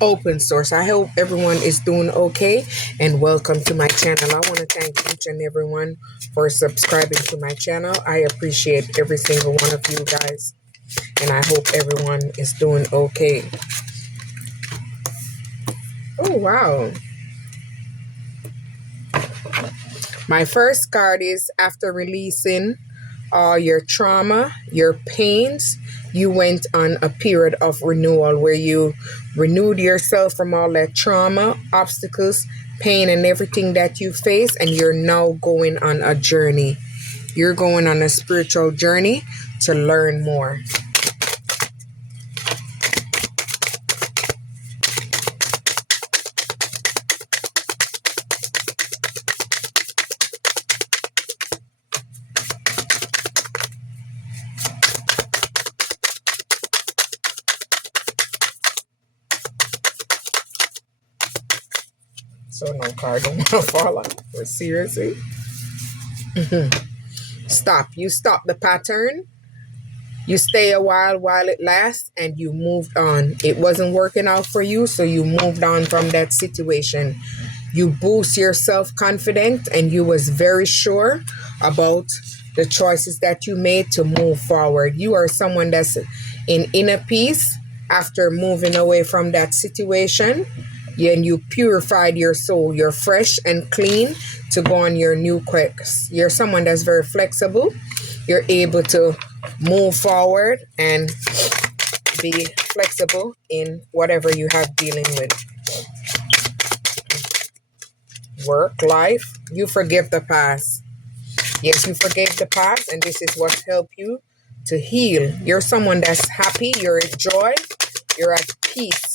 open source. I hope everyone is doing okay and welcome to my channel. I want to thank each and everyone for subscribing to my channel. I appreciate every single one of you guys and I hope everyone is doing okay. Oh, wow. My first card is after releasing all your trauma, your pains, you went on a period of renewal where you renewed yourself from all that trauma, obstacles, pain, and everything that you face, and you're now going on a journey. You're going on a spiritual journey to learn more. So no card don't want to fall out. But seriously. Stop. You stop the pattern. You stay a while it lasts and you moved on. It wasn't working out for you, so you moved on from that situation. You boost your self-confidence and you was very sure about the choices that you made to move forward. You are someone that's in inner peace after moving away from that situation. And you purified your soul. You're fresh and clean to go on your new quest. You're someone that's very flexible. You're able to move forward and be flexible in whatever you have dealing with. Work, life, you forgive the past. Yes, you forgave the past, and this is what helped you to heal. You're someone that's happy, you're at joy, you're at peace.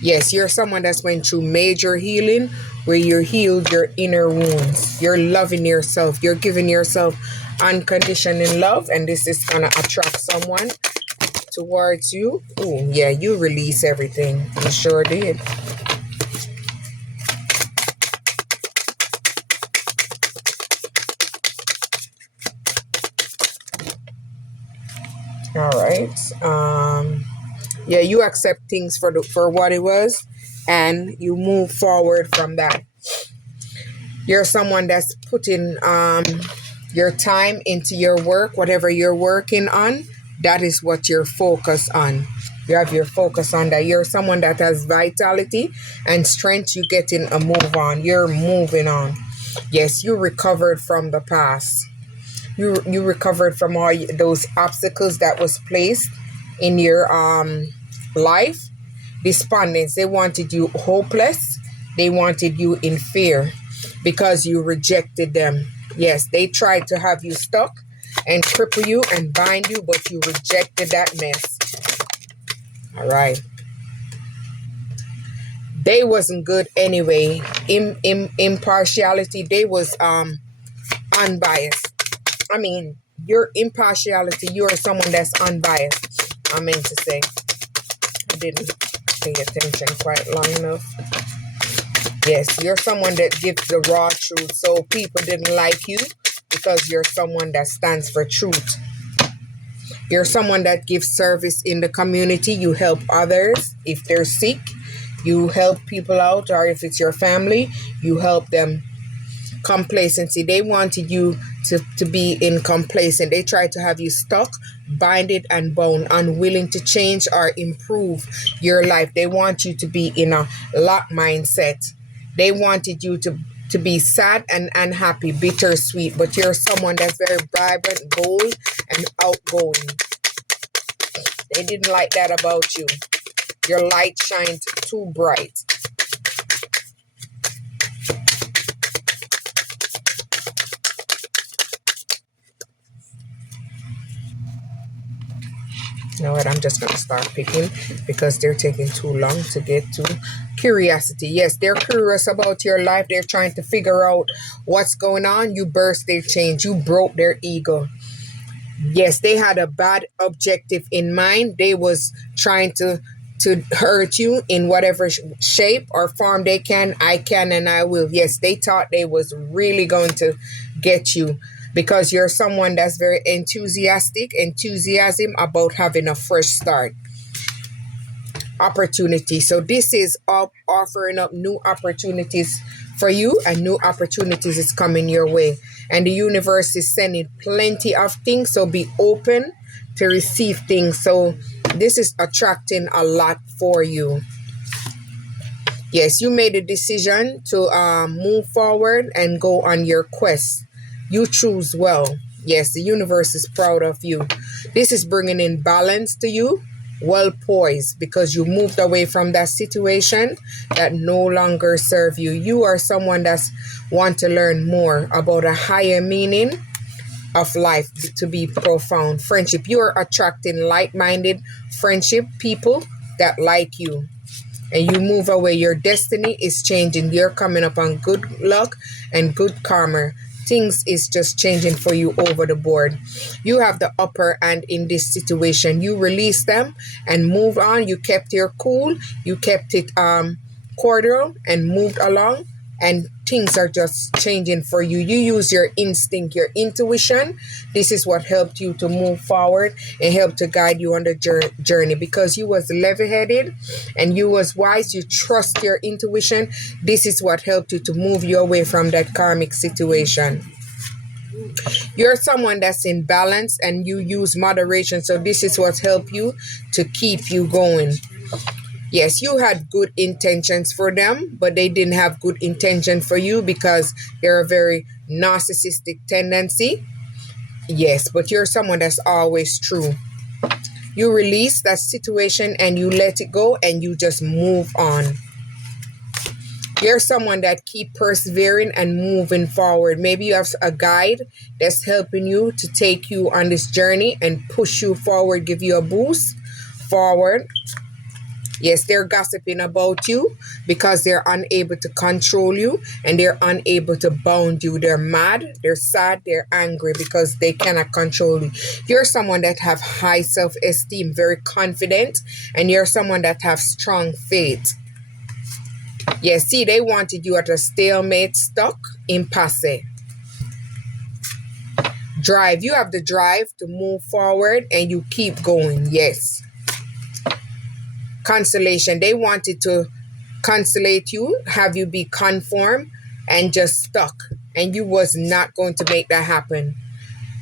Yes, you're someone that's went through major healing where you healed your inner wounds. You're loving yourself. You're giving yourself unconditional love, and this is going to attract someone towards you. Oh, yeah, you release everything. You sure did. All right. Yeah, you accept things for what it was, and you move forward from that. You're someone that's putting your time into your work, whatever you're working on. That is what you're focused on. You have your focus on that. You're someone that has vitality and strength. You getting a move on. You're moving on. Yes, you recovered from the past. You recovered from all those obstacles that was placed in your life. Despondence. They wanted you hopeless. They wanted you in fear because you rejected them. Yes, they tried to have you stuck and cripple you and bind you, but you rejected that mess. All right. They wasn't good anyway. Impartiality. They was unbiased. I mean, your impartiality. You are someone that's unbiased. I meant to say. I didn't pay attention quite long enough. Yes, you're someone that gives the raw truth. So people didn't like you because you're someone that stands for truth. You're someone that gives service in the community. You help others if they're sick. You help people out, or if it's your family, you help them. Complacency. They wanted you to be in complacent. They tried to have you stuck, binded and bound, unwilling to change or improve your life. They want you to be in a lock mindset. They wanted you to be sad and unhappy, bittersweet, but you're someone that's very vibrant, bold, and outgoing. They didn't like that about you. Your light shines too bright. You know what? I'm just going to start picking because they're taking too long to get to. Curiosity. Yes, they're curious about your life. They're trying to figure out what's going on. You burst their chains. You broke their ego. Yes, they had a bad objective in mind. They was trying to to hurt you in whatever shape or form they can. I can and I will. Yes, they thought they was really going to get you because you're someone that's very enthusiasm about having a fresh start. Opportunity. So this is offering up new opportunities for you, and new opportunities is coming your way. And the universe is sending plenty of things. So be open to receive things. So this is attracting a lot for you. Yes, you made a decision to move forward and go on your quest. You choose well. Yes, the universe is proud of you. This is bringing in balance to you, well poised, because you moved away from that situation that no longer serve you. You are someone that's want to learn more about a higher meaning of life, to be profound. Friendship. You are attracting like-minded friendship, people that like you. And you move away. Your destiny is changing. You're coming up on good luck and good karma. Things is just changing for you over the board. You have the upper hand in this situation. You release them and move on. You kept your cool. You kept it cordial and moved along. And things are just changing for you. You use your instinct, your intuition. This is what helped you to move forward and helped to guide you on the journey, because you was level-headed and you was wise. You trust your intuition. This is what helped you to move you away from that karmic situation. You're someone that's in balance and you use moderation. So this is what helped you to keep you going. Yes, you had good intentions for them, but they didn't have good intention for you because they're a very narcissistic tendency. Yes, but you're someone that's always true. You release that situation and you let it go and you just move on. You're someone that keep persevering and moving forward. Maybe you have a guide that's helping you to take you on this journey and push you forward, give you a boost forward. Yes, they're gossiping about you because they're unable to control you and they're unable to bound you. They're mad, they're sad, they're angry because they cannot control you. You're someone that have high self-esteem, very confident, and you're someone that have strong faith. Yes, see, they wanted you at a stalemate, stuck, impasse. Drive. You have the drive to move forward and you keep going. Yes. Consolation. They wanted to consolate you, have you be conform and just stuck, and you was not going to make that happen.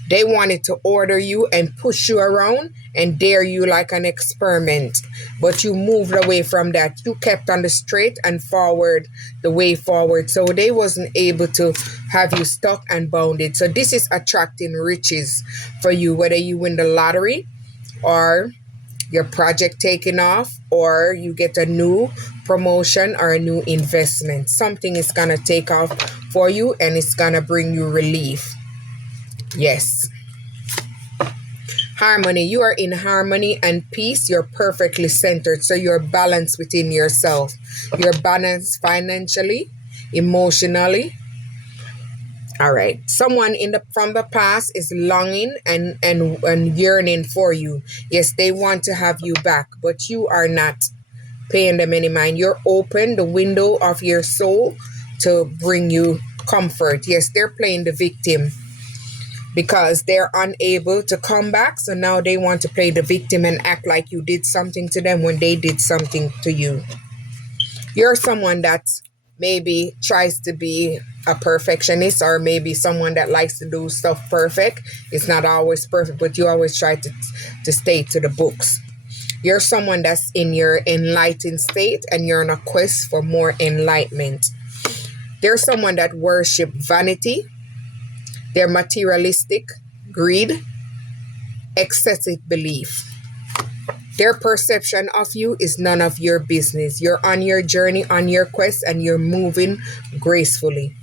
They wanted to order you and push you around and dare you like an experiment, but you moved away from that. You kept on the straight and forward, the way forward, so they wasn't able to have you stuck and bounded. So this is attracting riches for you, whether you win the lottery or your project taking off or you get a new promotion or a new investment. Something is going to take off for you and it's going to bring you relief. Yes. Harmony. You are in harmony and peace. You're perfectly centered. So you're balanced within yourself. You're balanced financially, emotionally. All right. Someone from the past is longing and yearning for you. Yes, they want to have you back, but you are not paying them any mind. You're open the window of your soul to bring you comfort. Yes, they're playing the victim because they're unable to come back. So now they want to play the victim and act like you did something to them when they did something to you. You're someone that maybe tries to be a perfectionist, or maybe someone that likes to do stuff perfect. It's not always perfect, but you always try to stay to the books. You're someone that's in your enlightened state and you're on a quest for more enlightenment. There's someone that worship vanity. They're materialistic, greed, excessive belief. Their perception of you is none of your business. You're on your journey, on your quest, and you're moving gracefully.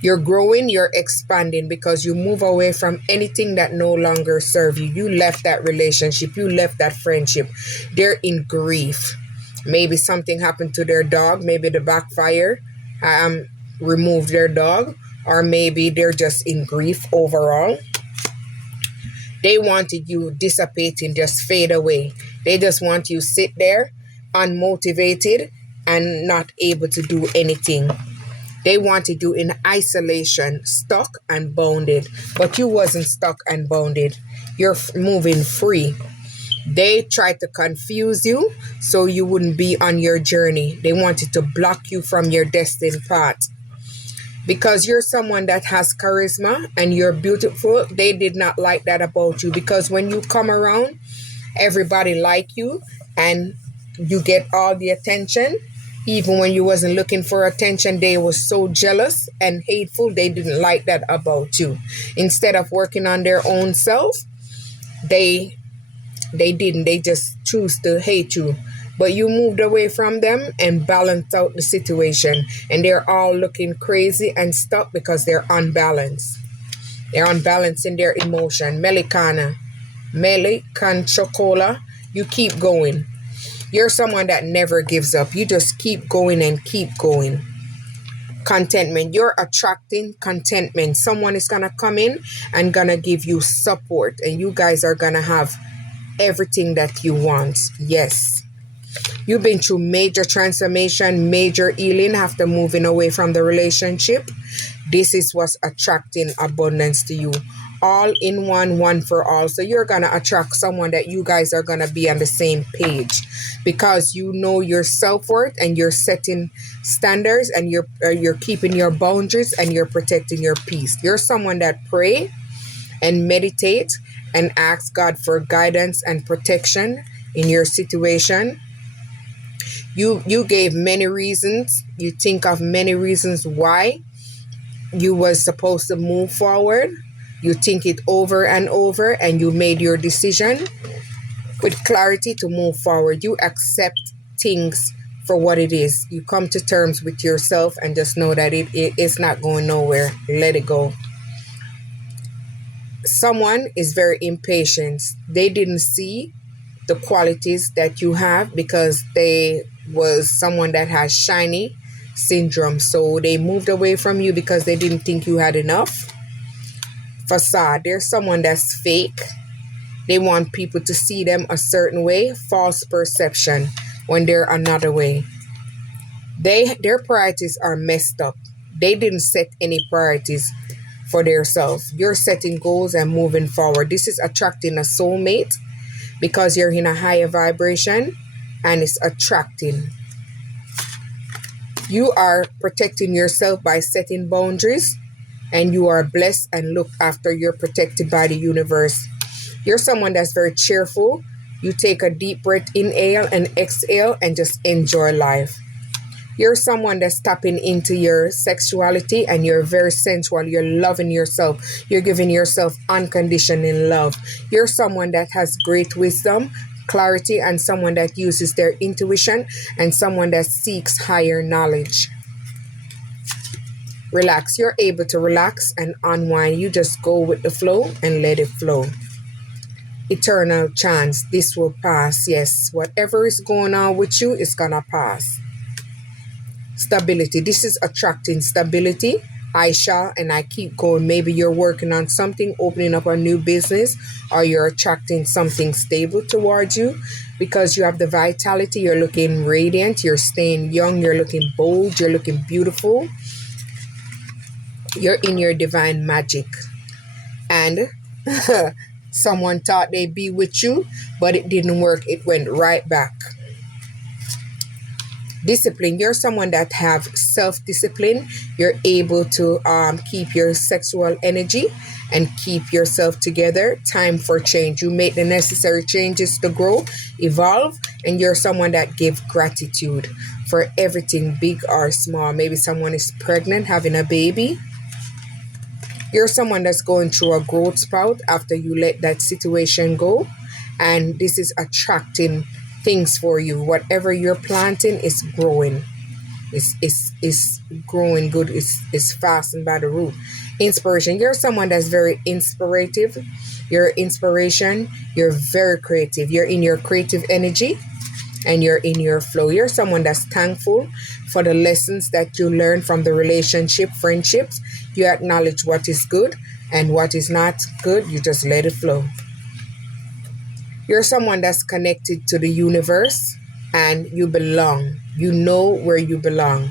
You're growing, you're expanding because you move away from anything that no longer serves you. You left that relationship, you left that friendship. They're in grief. Maybe something happened to their dog, maybe the backfire removed their dog, or maybe they're just in grief overall. They wanted you dissipating, just fade away. They just want you sit there unmotivated and not able to do anything. They wanted you in isolation, stuck and bounded, but you wasn't stuck and bounded. You're moving free. They tried to confuse you so you wouldn't be on your journey. They wanted to block you from your destined path. Because you're someone that has charisma and you're beautiful, they did not like that about you. Because when you come around, everybody like you and you get all the attention. Even when you wasn't looking for attention, they were so jealous and hateful. They didn't like that about you. Instead of working on their own self, they didn't. They just choose to hate you. But you moved away from them and balanced out the situation. And they're all looking crazy and stuck because they're unbalanced. They're unbalanced in their emotion. Melikana, Chocola, you keep going. You're someone that never gives up. You just keep going and keep going. Contentment. You're attracting contentment. Someone is going to come in and going to give you support. And you guys are going to have everything that you want. Yes. You've been through major transformation, major healing after moving away from the relationship. This is what's attracting abundance to you. All in one for all. So you're going to attract someone that you guys are going to be on the same page because you know your self-worth and you're setting standards and you're keeping your boundaries and you're protecting your peace. You're someone that pray and meditate and ask God for guidance and protection in your situation. You gave many reasons. You think of many reasons why you was supposed to move forward. You think it over and over and you made your decision with clarity to move forward. You accept things for what it is. You come to terms with yourself and just know that it's not going nowhere. Let it go. Someone is very impatient. They didn't see the qualities that you have because they was someone that has shiny syndrome. So they moved away from you because they didn't think you had enough. Facade. There's someone that's fake. They want people to see them a certain way. False perception when they're another way. Their priorities are messed up. They didn't set any priorities for themselves. You're setting goals and moving forward. This is attracting a soulmate because you're in a higher vibration and it's attracting. You are protecting yourself by setting boundaries and you are blessed and looked after. You're protected by the universe. You're someone that's very cheerful. You take a deep breath, inhale and exhale and just enjoy life. You're someone that's tapping into your sexuality and you're very sensual. You're loving yourself. You're giving yourself unconditional love. You're someone that has great wisdom, clarity, and someone that uses their intuition and someone that seeks higher knowledge. Relax. You're able to relax and unwind. You just go with the flow and let it flow. Eternal chance. This will pass. Yes. Whatever is going on with you is gonna pass. Stability. This is attracting stability. I shall and I keep going. Maybe you're working on something, opening up a new business, or you're attracting something stable towards you because you have the vitality. You're looking radiant. You're staying young. You're looking bold. You're looking beautiful. You're in your divine magic. And someone thought they'd be with you, but it didn't work. It went right back. Discipline. You're someone that have self-discipline. You're able to keep your sexual energy and keep yourself together. Time for change. You make the necessary changes to grow, evolve, and you're someone that gives gratitude for everything, big or small. Maybe someone is pregnant, having a baby. You're someone that's going through a growth spurt after you let that situation go. And this is attracting things for you. Whatever you're planting is growing. It's growing good. It's fastened by the root. Inspiration. You're someone that's very inspirative. You're inspiration. You're very creative. You're in your creative energy and you're in your flow. You're someone that's thankful for the lessons that you learn from the relationship, friendships. You acknowledge what is good and what is not good. You just let it flow. You're someone that's connected to the universe and you belong. You know where you belong.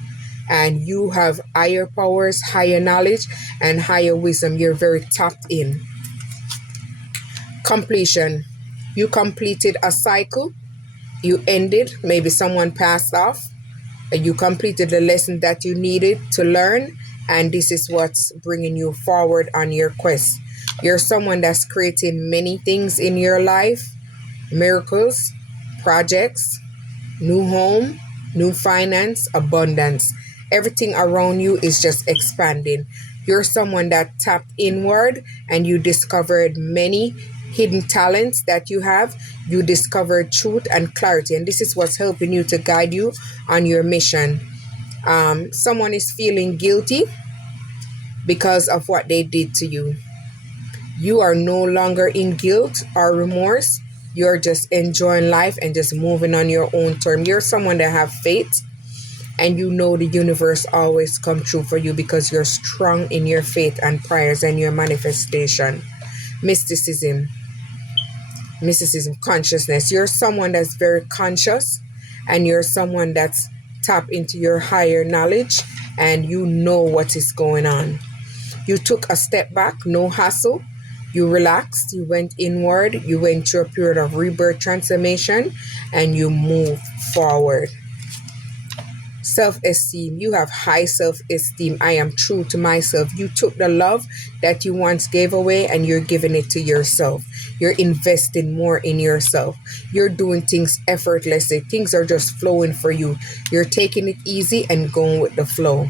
And you have higher powers, higher knowledge, and higher wisdom. You're very tapped in. Completion. You completed a cycle. You ended. Maybe someone passed off. And you completed the lesson that you needed to learn. And this is what's bringing you forward on your quest. You're someone that's creating many things in your life. Miracles, projects, new home, new finance, abundance. Everything around you is just expanding. You're someone that tapped inward and you discovered many hidden talents that you have. You discovered truth and clarity, and this is what's helping you to guide you on your mission. Someone is feeling guilty because of what they did to you. You are no longer in guilt or remorse. You're just enjoying life and just moving on your own term. You're someone that have faith, and you know the universe always come true for you because you're strong in your faith and prayers and your manifestation. Mysticism, consciousness. You're someone that's very conscious, and you're someone that's tapped into your higher knowledge, and you know what is going on. You took a step back, no hassle. You relaxed, you went inward, you went through a period of rebirth transformation, and you move forward. Self-esteem. You have high self-esteem. I am true to myself. You took the love that you once gave away and you're giving it to yourself. You're investing more in yourself. You're doing things effortlessly. Things are just flowing for you. You're taking it easy and going with the flow.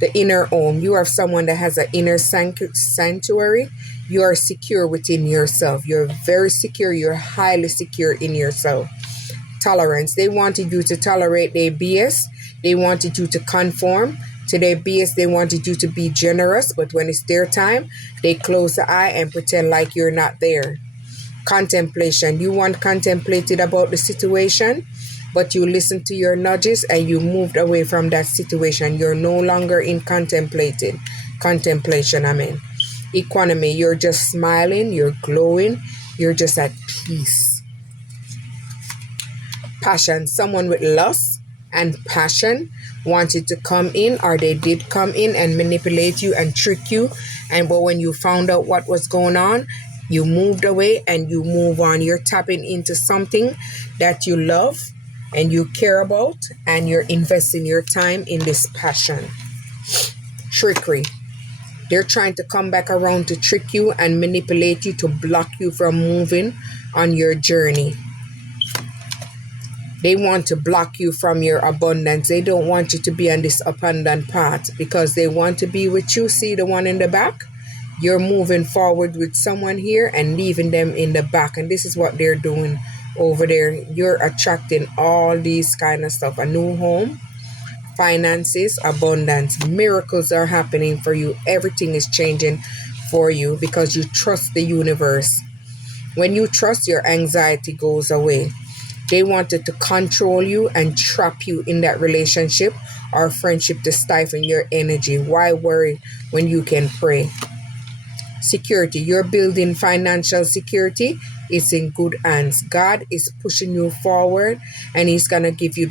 The inner home. You are someone that has an inner sanctuary. You are secure within yourself. You're very secure. You're highly secure in yourself. Tolerance. They wanted you to tolerate their BS. They wanted you to conform to their BS. They wanted you to be generous. But when it's their time, they close the eye and pretend like you're not there. Contemplation. You once contemplated about the situation, but you listened to your nudges and you moved away from that situation. You're no longer in contemplation. Economy. You're just smiling. You're glowing. You're just at peace. Passion. Someone with lust and passion wanted to come in, or they did come in and manipulate you and trick you. But when you found out what was going on, you moved away and you move on. You're tapping into something that you love and you care about, and you're investing your time in this passion. Trickery. They're trying to come back around to trick you and manipulate you to block you from moving on your journey. They want to block you from your abundance. They don't want you to be on this abundant path because they want to be with you. See the one in the back? You're moving forward with someone here and leaving them in the back. And this is what they're doing over there. You're attracting all these kind of stuff. A new home, finances, abundance. Miracles are happening for you. Everything is changing for you because you trust the universe. When you trust, your anxiety goes away. They wanted to control you and trap you in that relationship or friendship to stifle your energy. Why worry when you can pray? Security. You're building financial security. It's in good hands. God is pushing you forward, and He's going to give you the